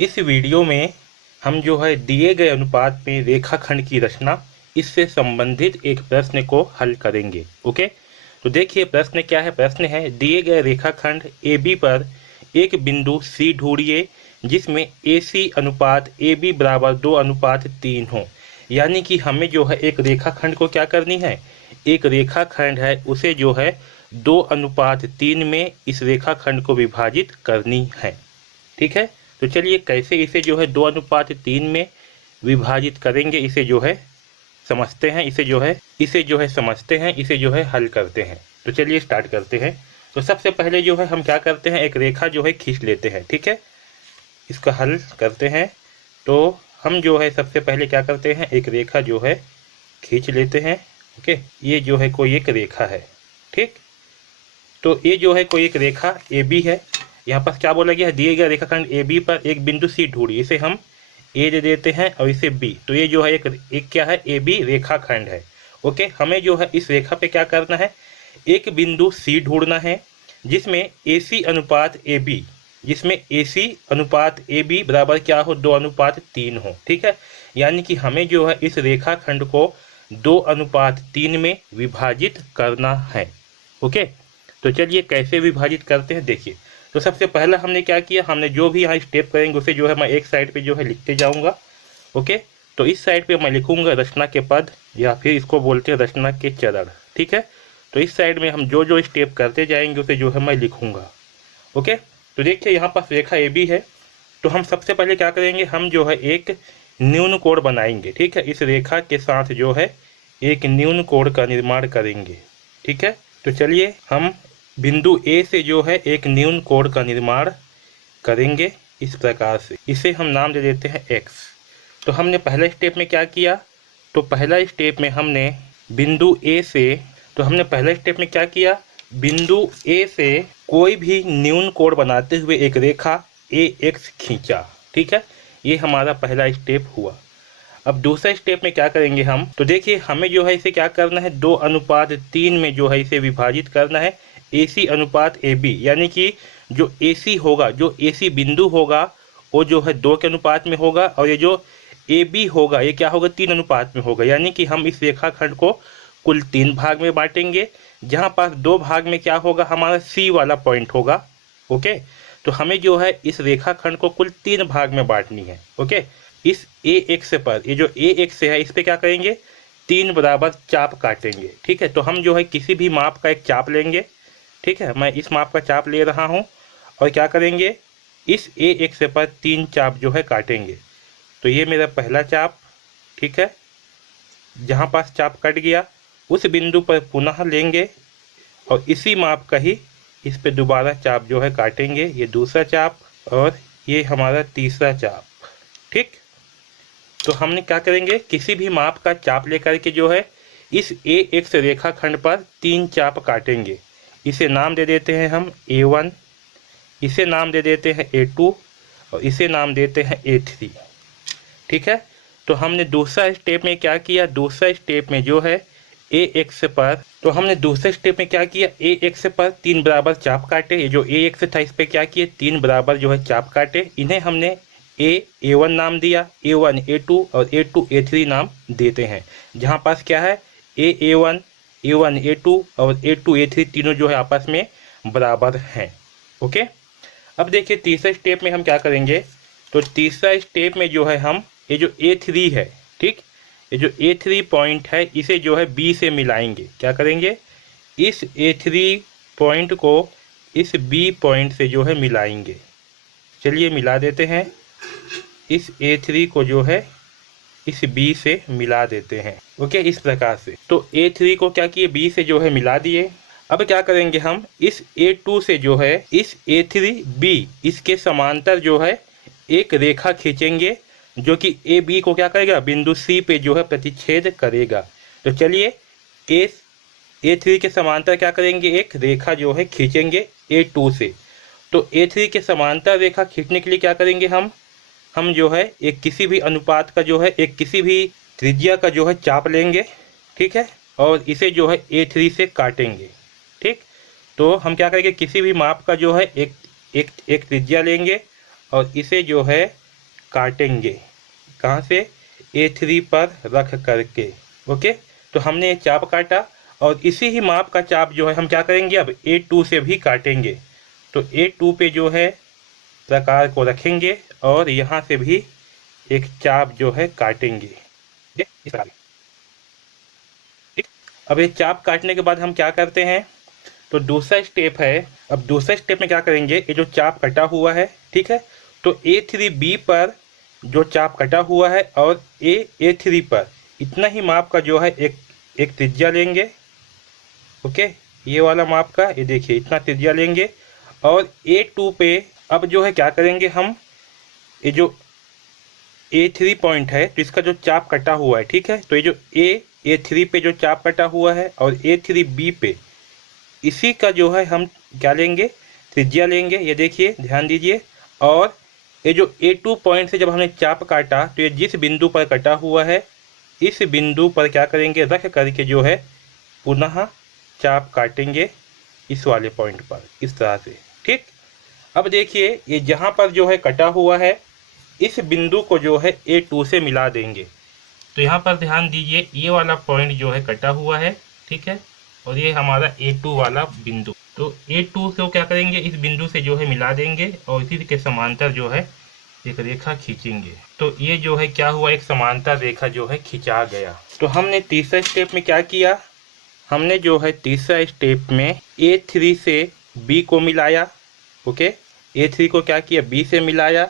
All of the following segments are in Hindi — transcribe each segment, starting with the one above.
इस वीडियो में हम जो है दिए गए अनुपात में रेखाखंड की रचना इससे संबंधित एक प्रश्न को हल करेंगे। ओके, तो देखिए प्रश्न क्या है। प्रश्न है दिए गए रेखाखंड AB पर एक बिंदु C ढूंढिए जिसमें AC अनुपात AB बराबर 2:3 हो। यानी कि हमें जो है एक रेखाखंड को क्या करनी है, एक रेखाखंड है उसे जो है 2:3 में इस रेखाखंड को विभाजित करनी है। ठीक है, तो चलिए कैसे इसे जो है 2:3 में विभाजित करेंगे, इसे जो है समझते हैं, इसे जो है हल करते हैं। तो चलिए स्टार्ट करते हैं। तो सबसे पहले जो है हम क्या करते हैं, एक रेखा जो है खींच लेते हैं। ठीक है, इसका हल करते हैं। तो हम जो है सबसे पहले क्या करते हैं, एक रेखा जो है खींच लेते हैं। ओके, ये जो है कोई एक रेखा है। ठीक, तो ये जो है कोई एक रेखा AB है। यहाँ पर क्या बोला गया है, दिए गए रेखाखंड AB पर एक बिंदु C ढूंढिए। इसे हम A दे देते हैं और इसे B। तो ये जो है एक क्या है, AB रेखाखंड है। ओके, हमें जो है इस रेखा पे क्या करना है, एक बिंदु C ढूंढना है जिसमें AC अनुपात AB बराबर क्या हो, 2:3 हो। ठीक है, यानी कि हमें जो है इस रेखाखंड को 2:3 में विभाजित करना है। ओके, तो चलिए कैसे विभाजित करते हैं देखिए। तो सबसे पहला हमने क्या किया, हमने जो भी यहाँ स्टेप करेंगे उसे जो है मैं एक साइड पे जो है लिखते जाऊंगा। ओके, तो इस साइड पे मैं लिखूंगा रचना के पद, या फिर इसको बोलते हैं रचना के चरण। ठीक है, तो इस साइड में हम जो जो स्टेप करते जाएंगे उसे जो है मैं लिखूंगा। ओके, तो देखिए यहाँ पास रेखा AB है। तो हम सबसे पहले क्या करेंगे, हम जो है एक न्यून कोण बनाएंगे। ठीक है, इस रेखा के साथ जो है एक न्यून कोण का निर्माण करेंगे। ठीक है, तो चलिए हम बिंदु A से जो है एक न्यून कोण का निर्माण करेंगे इस प्रकार से। इसे हम नाम दे देते हैं X। तो हमने पहले स्टेप में क्या किया, तो पहला स्टेप में हमने बिंदु A से, तो हमने पहले स्टेप में क्या किया, बिंदु A से कोई भी न्यून कोण बनाते हुए एक रेखा AX खींचा। ठीक है, ये हमारा पहला स्टेप हुआ। अब दूसरा स्टेप में क्या करेंगे हम, तो देखिए हमें जो है इसे क्या करना है, 2:3 में जो है इसे विभाजित करना है AC अनुपात AB। यानी कि जो AC होगा, जो AC बिंदु होगा वो जो है 2 के अनुपात में होगा, और ये जो AB होगा ये क्या होगा, 3 अनुपात में होगा। यानी कि हम इस रेखाखंड को कुल 3 भाग में बांटेंगे, जहाँ पास 2 भाग में क्या होगा, हमारा C वाला पॉइंट होगा। ओके, तो हमें जो है इस रेखाखंड को कुल 3 भाग में बांटनी है। ओके, इस AX पर, ये जो AX है इस पे क्या करेंगे, 3 बराबर चाप काटेंगे। ठीक है, तो हम जो है किसी भी माप का एक चाप लेंगे। ठीक है, मैं इस माप का चाप ले रहा हूँ, और क्या करेंगे, इस AX पर 3 चाप जो है काटेंगे। तो ये मेरा पहला चाप। ठीक है, जहाँ पास चाप कट गया उस बिंदु पर पुनः लेंगे और इसी माप का ही इस पे दोबारा चाप जो है काटेंगे। ये दूसरा चाप और ये हमारा तीसरा चाप। ठीक, तो हमने क्या करेंगे, किसी भी माप का चाप लेकर के जो है इस AX रेखाखंड पर 3 चाप काटेंगे। इसे नाम दे देते हैं हम A1, इसे नाम दे देते हैं A2 और इसे नाम देते हैं A3। ठीक है, तो हमने दूसरा स्टेप में क्या किया, दूसरा स्टेप में जो है AX पर, तो हमने दूसरे स्टेप में क्या किया, AX पर 3 बराबर चाप काटे। ये जो AX था इस पे क्या किए, 3 बराबर जो है चाप काटे। इन्हें हमने A1 नाम दिया, A1 A2 और A2 A3 नाम देते हैं। जहाँ पास क्या है, A1 A1 A2 और A2 A3 तीनों जो है आपस में बराबर हैं। ओके, अब देखिए तीसरे स्टेप में हम क्या करेंगे, तो तीसरा स्टेप में जो है हम ये जो A3 है, ठीक, ये जो A3 पॉइंट है इसे जो है B से मिलाएंगे। क्या करेंगे, इस A3 पॉइंट को इस B पॉइंट से जो है मिलाएंगे। चलिए मिला देते हैं, इस A3 को जो है इस B से मिला देते हैं। ओके, इस प्रकार से तो A3 को क्या किए, B से जो है मिला दिए। अब क्या करेंगे हम, इस A2 से जो है इस A3B इसके समांतर जो है एक रेखा खींचेंगे जो कि AB को क्या करेगा, बिंदु C पे जो है प्रतिच्छेद करेगा। तो चलिए A3 के समांतर क्या करेंगे, एक रेखा जो है खींचेंगे A2 से। तो A3 के समांतर रेखा खींचने के लिए क्या करेंगे, हम जो है एक किसी भी अनुपात का जो है एक किसी भी त्रिज्या का जो है चाप लेंगे। ठीक है, और इसे जो है A3 से काटेंगे। ठीक, तो हम क्या करेंगे, किसी भी माप का जो है एक त्रिज्या लेंगे और इसे जो है काटेंगे। कहाँ से? A3 पर रख करके। ओके, तो हमने ये चाप काटा और इसी ही माप का चाप जो है हम क्या करेंगे, अब A2 से भी काटेंगे। तो A2 पे जो है प्रकार को रखेंगे और यहाँ से भी एक चाप जो है काटेंगे। ठीक, इस प्रकार। ठीक, अब ये चाप काटने के बाद हम क्या करते हैं, तो दूसरा स्टेप है। अब दूसरे स्टेप में क्या करेंगे, ये जो चाप कटा हुआ है, ठीक है, तो A3B पर जो चाप कटा हुआ है और A3 पर इतना ही माप का जो है एक त्रिज्या लेंगे। ओके, ये वाला माप का, ये देखिए इतना त्रिज्या लेंगे और A2 पे अब जो है क्या करेंगे हम, ये जो A3 पॉइंट है तो इसका जो चाप कटा हुआ है, ठीक है, तो ये जो A3 पे जो चाप कटा हुआ है और A3B पे इसी का जो है हम क्या लेंगे, त्रिज्या लेंगे। ये देखिए, ध्यान दीजिए। और ये जो A2 पॉइंट से जब हमने चाप काटा तो ये जिस बिंदु पर कटा हुआ है इस बिंदु पर क्या करेंगे, रख करके जो है पुनः चाप काटेंगे इस वाले पॉइंट पर, इस तरह से। ठीक, अब देखिए ये जहाँ पर जो है कटा हुआ है इस बिंदु को जो है A2 से मिला देंगे। तो यहाँ पर ध्यान दीजिए, ये वाला पॉइंट जो है कटा हुआ है, ठीक है, और ये हमारा A2 वाला बिंदु। तो A2 को क्या करेंगे, इस बिंदु से जो है मिला देंगे और इसी के समांतर जो है एक रेखा खींचेंगे। तो ये जो है क्या हुआ, एक समांतर रेखा जो है खिंचा गया। तो हमने तीसरे स्टेप में क्या किया, हमने जो है तीसरा स्टेप में A3 से B को मिलाया। ओके, A3 को क्या किया, B से मिलाया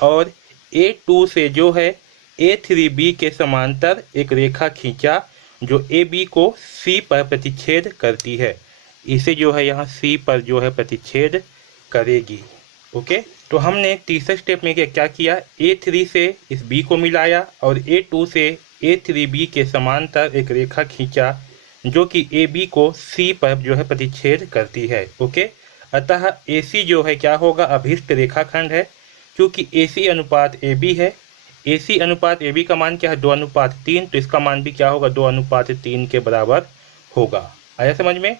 और A2 से जो है A3B के समांतर एक रेखा खींचा जो AB को C पर प्रतिच्छेद करती है। इसे जो है यहाँ C पर जो है प्रतिच्छेद करेगी। ओके, तो हमने तीसरे स्टेप में क्या किया, A3 से इस B को मिलाया और A2 से A3B के समांतर एक रेखा खींचा जो कि AB को C पर जो है प्रतिच्छेद करती है। ओके, अतः AC जो है क्या होगा, अभिष्ट रेखाखंड है। क्योंकि AC अनुपात AB है, AC अनुपात AB का मान क्या है, 2:3, तो इसका मान भी क्या होगा, 2:3 के बराबर होगा। आया समझ में?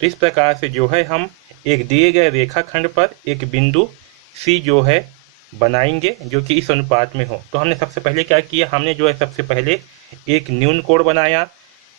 तो इस प्रकार से जो है हम एक दिए गए रेखाखंड पर एक बिंदु C जो है बनाएंगे जो कि इस अनुपात में हो। तो हमने सबसे पहले क्या किया, हमने जो है सबसे पहले एक न्यून कोण बनाया।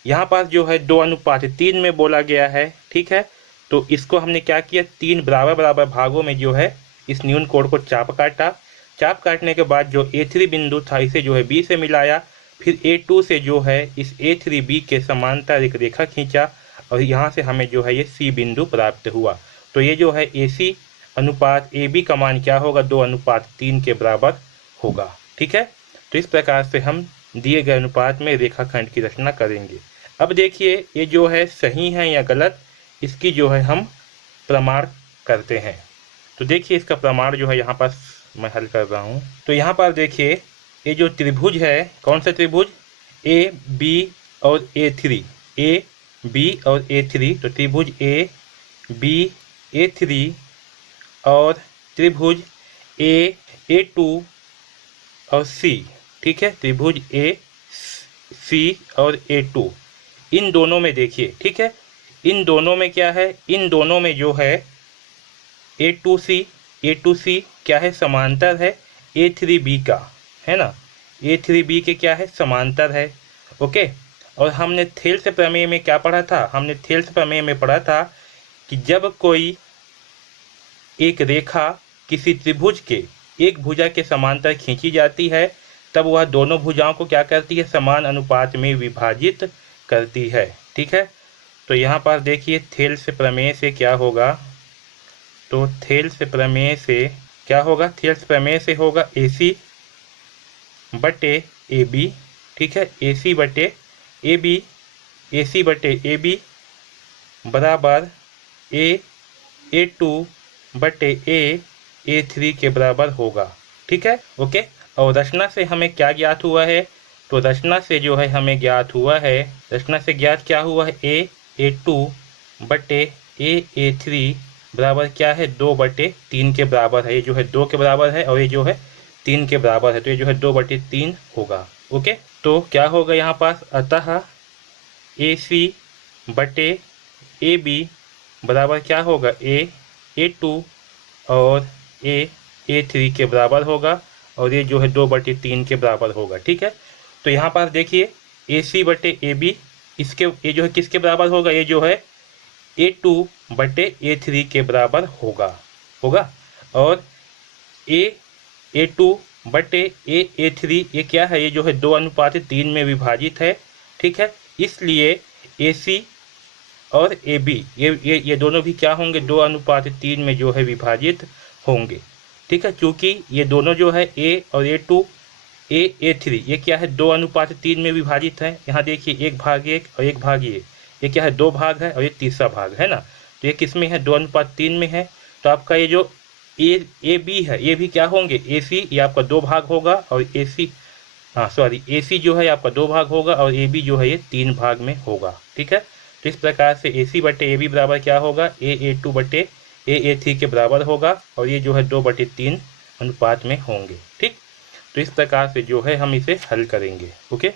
यहाँ पर जो है 2:3 में बोला गया है, ठीक है, तो इसको हमने क्या किया, 3 बराबर बराबर भागों में जो है इस न्यून कोण को चाप काटा। चाप काटने के बाद जो A3 बिंदु था इसे जो है B से मिलाया, फिर A2 से जो है इस A3B के समांतर एक रेखा खींचा और यहाँ से हमें जो है ये C बिंदु प्राप्त हुआ। तो ये जो है AC अनुपात AB का मान क्या होगा, 2:3 के बराबर होगा। ठीक है, तो इस प्रकार से हम दिए गए अनुपात में रेखाखंड की रचना करेंगे। अब देखिए ये जो है सही है या गलत, इसकी जो है हम प्रमाण करते हैं। तो देखिए इसका प्रमाण जो है यहाँ पर मैं हल कर रहा हूँ। तो यहाँ पर देखिए ये जो त्रिभुज है, कौन सा त्रिभुज, AB और A3, AB और A3, तो त्रिभुज AB A3 और त्रिभुज A2 और C, ठीक है, त्रिभुज AC और A2, इन दोनों में देखिए, ठीक है, इन दोनों में क्या है, इन दोनों में जो है A2C क्या है, समांतर है A3B का, है ना, A3B के क्या है, समांतर है। ओके, और हमने थेल्स प्रमेय में क्या पढ़ा था, हमने थेल्स प्रमेय में पढ़ा था कि जब कोई एक रेखा किसी त्रिभुज के एक भुजा के समांतर खींची जाती है तब वह दोनों भुजाओं को क्या करती है, समान अनुपात में विभाजित करती है। ठीक है, तो यहाँ पर देखिए थेल्स प्रमेय से क्या होगा, तो थेल्स प्रमेय से क्या होगा, थेल्स प्रमेय से होगा AC बटे AB, ठीक है, AC बटे AB बराबर A2 बटे A3 के बराबर होगा। ठीक है, ओके, और रचना से हमें क्या ज्ञात हुआ है, तो रचना से जो है हमें ज्ञात हुआ है, रचना से ज्ञात क्या हुआ है, A2 बटे A3 बराबर क्या है, 2/3 के बराबर है। ये जो है 2 के बराबर है और ये जो है 3 के बराबर है, तो ये जो है 2/3 होगा। ओके, तो क्या होगा यहाँ पास, अतः AC बटे AB बराबर क्या होगा, A2 और A3 के बराबर होगा। और ये जो है 2/3 के बराबर होगा। ठीक है, तो यहाँ पर देखिए AC/AB इसके ये जो है किसके बराबर होगा, ये जो है A2/A3 के बराबर होगा। और A2/A3 ये क्या है, ये जो है 2:3 में विभाजित है। ठीक है, इसलिए AC और AB ये दोनों भी क्या होंगे, 2:3 में जो है विभाजित होंगे। ठीक है, क्योंकि ये दोनों जो है A और A2 A3 ये क्या है 2:3 में विभाजित है। यहाँ देखिए 1/1 और 1/A, ये क्या है 2 भाग है और ये तीसरा भाग है ना, तो ये किस में है 2:3 में है। तो आपका ये जो AB है ये भी क्या होंगे, AC ये आपका 2 भाग होगा और AC जो है आपका 2 भाग होगा और AB जो है ये 3 भाग में होगा। ठीक है, तो इस प्रकार से AC/AB बराबर क्या होगा, A2/A3 के बराबर होगा और ये जो है 2/3 अनुपात में होंगे। ठीक, तो इस प्रकार से जो है हम इसे हल करेंगे। ओके।